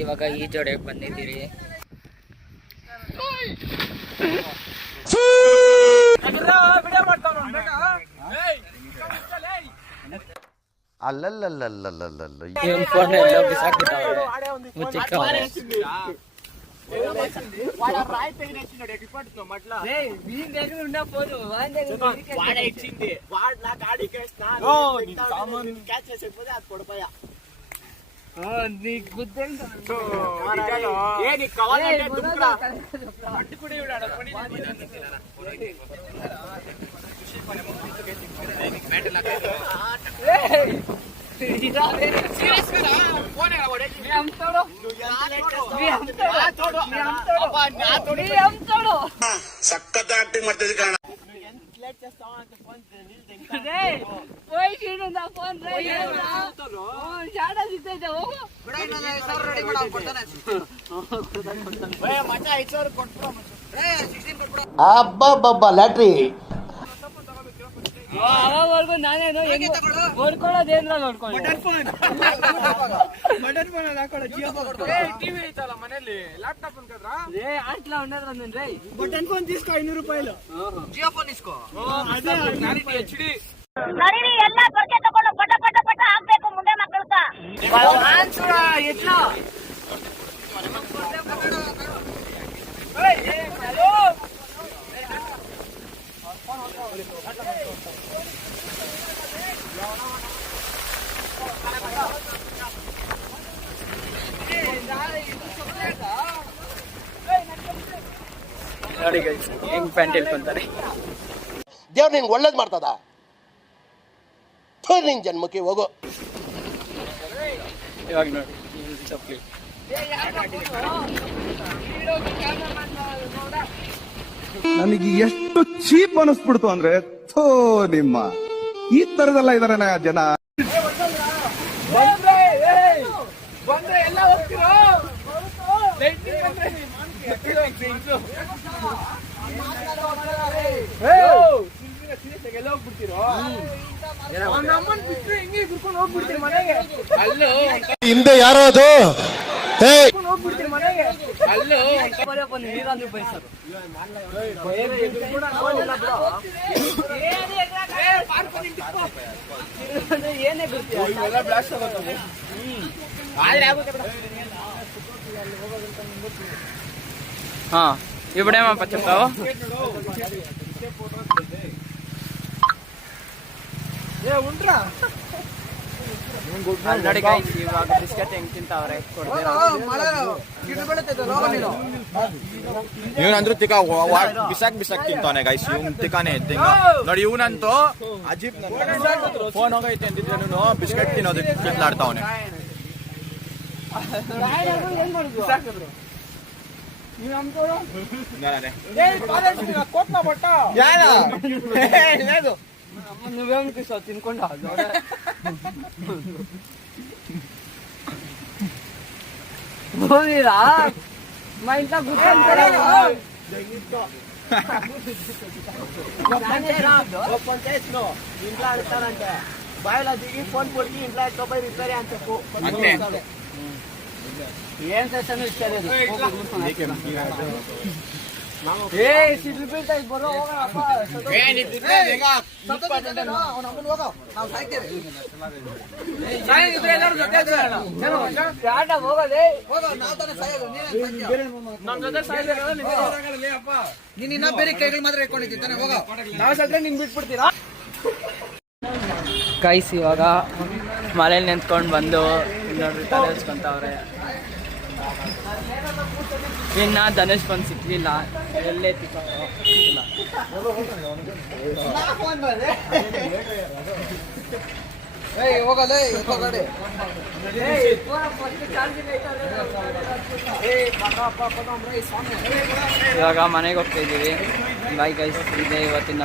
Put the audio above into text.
ಇವಾಗ ಈ ಜೋಡಿಗೆ ಬಂದಿದ್ದೀರಿ. ಸಖತ್ ಆಕ್ಟಿಂಗ್ ಮಾಡ್ತಿದ್ದೆ ಕಾರಣ ಅಬ್ಬಬ್ಬಬ್ಬ ಲ್ಯಾಟ್ರಿ ಅವಾಗವರೆಗೂ ನಾನೇನು ನೋಡ್ಕೊಳ್ಳೋದೇನ್ರ ನೋಡ್ಕೊಳ್ಳಿ. ಬಟನ್ ಫೋನ್ తీసుకో ₹500. ಜಿಯೋ ಫೋನ್ ಇಸ್ಕೋ. ನಡೀರಿ ಎಲ್ಲ ಬರ್ಕೆ ತಗೊಂಡು ಪಟ ಪಟ ಪಟ ಹಾಕ್ಬೇಕು ಮುಂದೆ ಮಕ್ಕಳಕ್ಕ. ನೋಡಿ ಗೈಸ್ ಹೆಂಗ್ ಪ್ಯಾಂಟ್ ಹೇಳ್ಕೊಂತಾರೆ. ದೇವ್ರು ನಿನ್ಗೆ ಒಳ್ಳೇದು ಮಾಡ್ತದ. ನಿನ್ ಜನ್ಮಕ್ಕೆ ಹೋಗೋ. ಇವಾಗ ನೋಡಿ ಚಪ್ಪಲಿ ನನಗೆ ಎಷ್ಟು ಚೀಪ್ ಅನಿಸ್ಬಿಡ್ತು ಅಂದ್ರೆ ಥೋ ನಿಮ್ಮ ಈ ತರದೆಲ್ಲ ಇದಾರೆ ಜನ. ಹಿಂದೆ ಯಾರೋ ಅದು ಏನೇ హా ఇప్పుడేమప్ప చెప్తావు. ಆಲ್ರೆಡಿ ಗೈಸ್ ಇವಾಗ ಬಿಸ್ಕೆಟ್ ಹೆಂಗ್ ತಿಂತಾವ್ರೆ ಇವನಂದ್ರೂ ತಿಕ್ಕ ಬಿಸಾಕ್ ತಿಂತಾನೆ ಗೈಸ್. ಇವ್ನ ತಿಕ್ಕಾನೆ ನೋಡಿ. ಇವನಂತೂ ಅಜೀಬ್ ಫೋನ್ ಹೋಗೈತೆ ಅಂತಿದ್ರು ಬಿಸ್ಕೆಟ್ ತಿನ್ನೋದಕ್ಕೆ ಕಿತ್ಲಾಡ್ತಾವನೆ. నువ్వేమనిపిస్తావు తినుకుంటా మా ఇంట్లో కూర్చొని ఇంట్లో అడుగుతానంటే బాయిలో దిగి ఫోన్ పొడికి ఇంట్లో ఎక్కపోయి రిపేర్ అని చెప్పు. ఏం చేస్తాను ఇచ్చలేదు. ಗೈಸ್ ಇವಾಗ ಮನೇಲಿ ನಿಂತ್ಕೊಂಡು ಬಂದು ನೋಡ್ರಿ ತಲೆ ಹಚ್ಕೊಂತವ್ರೆ. ಇನ್ನ ಧನುಷ್ ಬಂದು ಸಿಕ್ಲಿಲ್ಲ, ಎಲ್ಲೇ ಸಿಕ್ಕಿಲ್ಲ. ಇವಾಗ ಮನೆಗೆ ಹೋಗ್ತಾ ಇದ್ದೀವಿ. ಬಾಯ್ ಗೈಸ್, ಇದೇ ಇವತ್ತಿನ